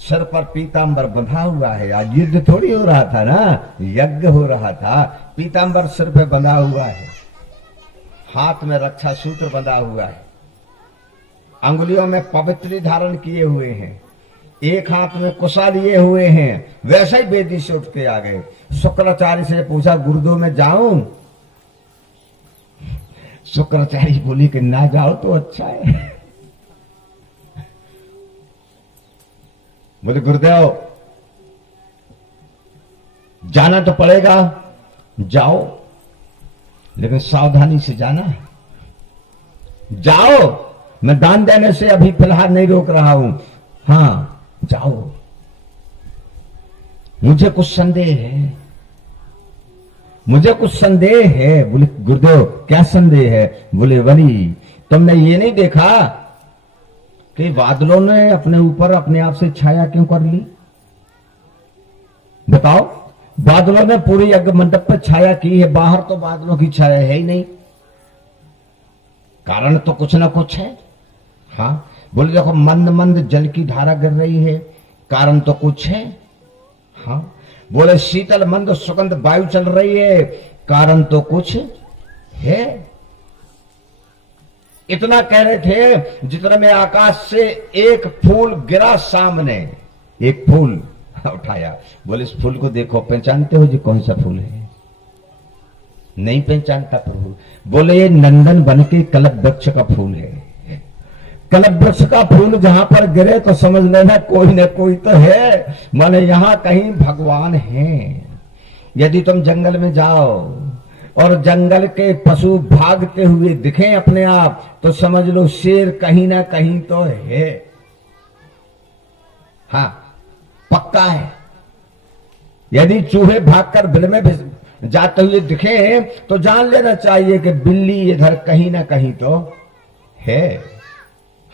सर पर पीतांबर बंधा हुआ है। आज युद्ध थोड़ी हो रहा था ना, यज्ञ हो रहा था। पीतांबर सिर पे बंधा हुआ है, हाथ में रक्षा सूत्र बंधा हुआ है, अंगुलियों में पवित्री धारण किए हुए हैं, एक हाथ में कुशा लिए हुए हैं। वैसे ही वेदी से उठ के आ गए। शुक्राचार्य से पूछा, गुरुदेव में जाऊं? शुक्राचार्य बोली कि ना जाओ तो अच्छा है। बोले गुरुदेव जाना तो पड़ेगा, जाओ, लेकिन सावधानी से जाना। जाओ, मैं दान देने से अभी फिलहाल नहीं रोक रहा हूं। हाँ जाओ, मुझे कुछ संदेह है, मुझे कुछ संदेह है। बोले गुरुदेव क्या संदेह है? बोले वली, तुमने ये नहीं देखा कि बादलों ने अपने ऊपर अपने आप से छाया क्यों कर ली? बताओ, बादलों ने पूरी यज्ञ मंडप पर छाया की है, बाहर तो बादलों की छाया है ही नहीं। कारण तो कुछ ना कुछ है। हाँ, बोले देखो मंद मंद जल की धारा गिर रही है, कारण तो कुछ है। हाँ, बोले शीतल मंद सुगंध वायु चल रही है, कारण तो कुछ है। इतना कह रहे थे जितना में आकाश से एक फूल गिरा सामने, एक फूल उठाया। बोले इस फूल को देखो, पहचानते हो जी कौन सा फूल है? नहीं पहचानता प्रभु। बोले ये नंदन बन के कल्प वृक्ष का फूल है। कल्प वृक्ष का फूल जहां पर गिरे तो समझ लेना कोई न कोई तो है, माने यहां कहीं भगवान है। यदि तुम जंगल में जाओ और जंगल के पशु भागते हुए दिखें अपने आप, तो समझ लो शेर कहीं ना कहीं तो है। हाँ पक्का है। यदि चूहे भागकर बिल में जाते हुए दिखे तो जान लेना चाहिए कि बिल्ली इधर कहीं ना कहीं तो है।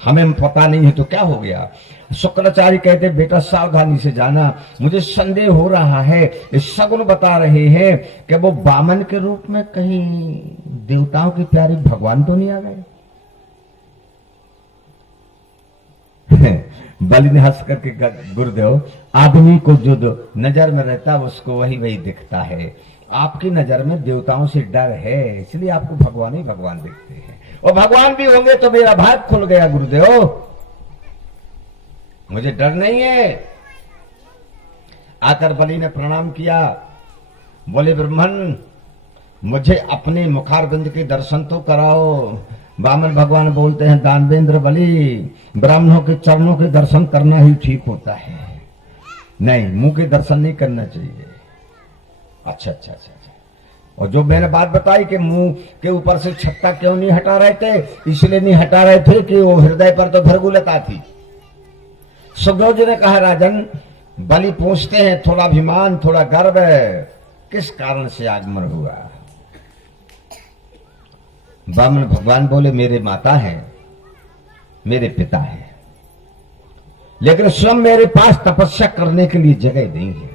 हमें पता नहीं है तो क्या हो गया? शुक्राचार्य कहते बेटा सावधानी से जाना, मुझे संदेह हो रहा है। इस सगुन बता रहे हैं कि वो बामन के रूप में कहीं देवताओं के प्यारे भगवान तो नहीं आ गए। बलि ने हंस करके गुरुदेव, आदमी को जो नजर में रहता है उसको वही वही दिखता है। आपकी नजर में देवताओं से डर है, इसलिए आपको भगवान ही भगवान दिखते हैं। और भगवान भी होंगे तो मेरा भाग खुल गया गुरुदेव, मुझे डर नहीं है। आकर बलि ने प्रणाम किया। बोले ब्राह्मण, मुझे अपने मुखारबिंद के दर्शन तो कराओ। वामन भगवान बोलते हैं, दानवेंद्र बलि, ब्राह्मणों के चरणों के दर्शन करना ही ठीक होता है, नहीं मुंह के दर्शन नहीं करना चाहिए। अच्छा अच्छा अच्छा अच्छा। और जो मैंने बात बताई कि मुंह के ऊपर से छत्ता क्यों नहीं हटा रहे थे, इसलिए नहीं हटा रहे थे कि वो हृदय पर तो भृगुलता थी। सुखदेव जी ने कहा, राजन बलि पूछते हैं, थोड़ा अभिमान थोड़ा गर्व है, किस कारण से आगमन हुआ? वामन भगवान बोले, मेरे माता है, मेरे पिता है, लेकिन स्वयं मेरे पास तपस्या करने के लिए जगह नहीं है।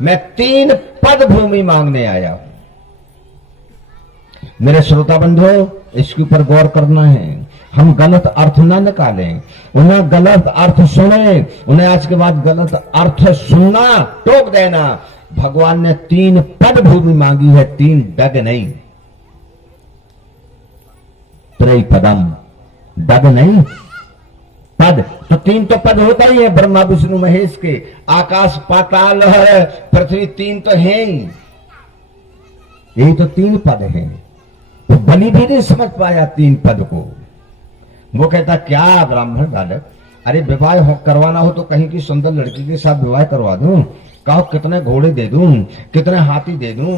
मैं 3 पद भूमि मांगने आया हूं। मेरे श्रोता बंधु, इसके ऊपर गौर करना है। हम गलत अर्थ ना निकालें, उन्हें गलत अर्थ सुने, उन्हें आज के बाद गलत अर्थ सुनना टोक देना। भगवान ने 3 पद भूमि मांगी है, 3 डग नहीं। त्रय पदम, डग नहीं, पद। तो 3 तो पद होता ही है ब्रह्मा विष्णु महेश के, आकाश पाताल पृथ्वी, 3 तो हैं ही। यही तो 3 पद हैं। तो बलि भी नहीं समझ पाया 3 पद को। वो कहता, क्या ब्राह्मण बालक, अरे विवाह करवाना हो तो कहीं की सुंदर लड़की के साथ विवाह करवा दूं, कहो कितने घोड़े दे दूं, कितने हाथी दे दूं,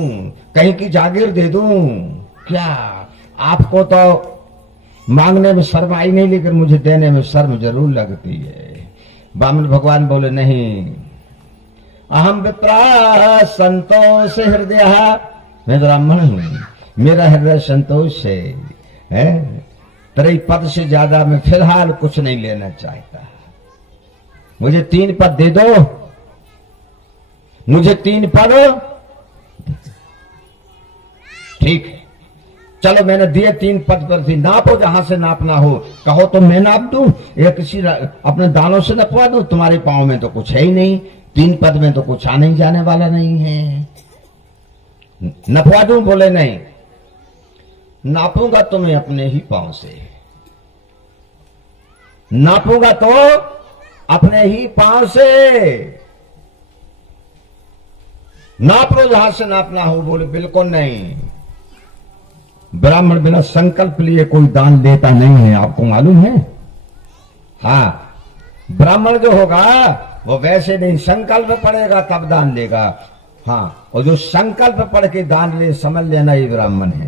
कहीं की जागीर दे दूं। क्या आपको तो मांगने में शर्म आई नहीं, लेकिन मुझे देने में शर्म जरूर लगती है। वामन भगवान बोले, नहीं, अहम विप्रा संतोष हृदय, मैं ब्राह्मण हूं, मेरा हृदय संतोष है। तेरे पद से ज्यादा मैं फिलहाल कुछ नहीं लेना चाहता। मुझे 3 पद दे दो, मुझे 3 पद। ठीक है, चलो मैंने दिए 3 पद पर थी, नापो जहां से नापना हो, कहो तो मैं नाप दूं या किसी अपने दानों से नपवा दूं। तुम्हारे पांव में तो कुछ है ही नहीं, 3 पद में तो कुछ आने जाने वाला नहीं है, नपवा दूं? बोले नहीं, नापूंगा तुम्हें अपने ही पांव से, नापूंगा तो अपने ही पांव से, नाप लो जहां से नापना हो। बोले बिल्कुल नहीं, ब्राह्मण बिना संकल्प लिए कोई दान देता नहीं है, आपको मालूम है? हाँ, ब्राह्मण जो होगा वो वैसे नहीं, संकल्प पड़ेगा तब दान देगा। हाँ, और जो संकल्प पढ़ के दान ले, समझ लेना ये ब्राह्मण है,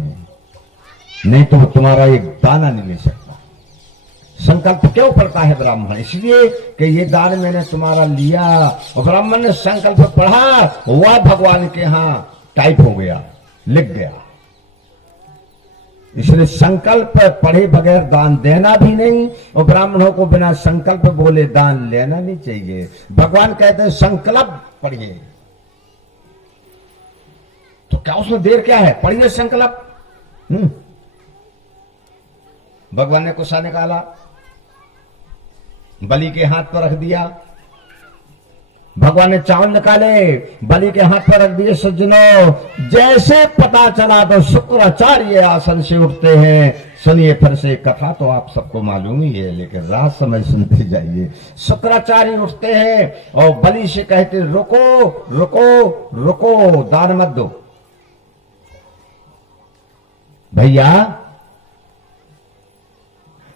नहीं तो तुम्हारा एक दाना नहीं ले सकता। संकल्प क्यों पड़ता है ब्राह्मण? इसलिए कि ये दान मैंने तुम्हारा लिया, और ब्राह्मण ने संकल्प पढ़ा, वह भगवान के यहां टाइप हो गया, लिख गया। इसलिए संकल्प पढ़े बगैर दान देना भी नहीं, और ब्राह्मणों को बिना संकल्प बोले दान लेना नहीं चाहिए। भगवान कहते हैं संकल्प पढ़िए, तो क्या उसमें देर क्या है? पढ़िए संकल्प। भगवान ने कुसा निकाला, बलि के हाथ पर रख दिया। भगवान ने चावल निकाले, बलि के हाथ पर रख दिए। सज्जनों, जैसे पता चला तो शुक्राचार्य आसन से उठते हैं। सुनिए फिर से कथा, तो आप सबको मालूम ही है, लेकिन रात समय सुनते जाइए। शुक्राचार्य उठते हैं और बलि से कहते, रुको रुको रुको, दान मत दो। भैया,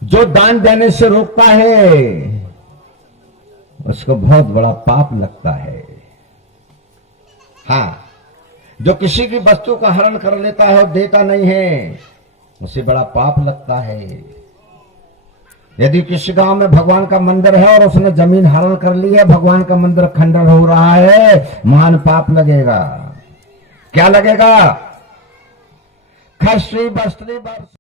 जो दान देने से रोकता है उसको बहुत बड़ा पाप लगता है। हाँ, जो किसी की वस्तु का हरण कर लेता है और देता नहीं है, उसे बड़ा पाप लगता है। यदि किसी गांव में भगवान का मंदिर है और उसने जमीन हरण कर ली है, भगवान का मंदिर खंडन हो रहा है, महान पाप लगेगा। क्या लगेगा? खस्सी बस्त्री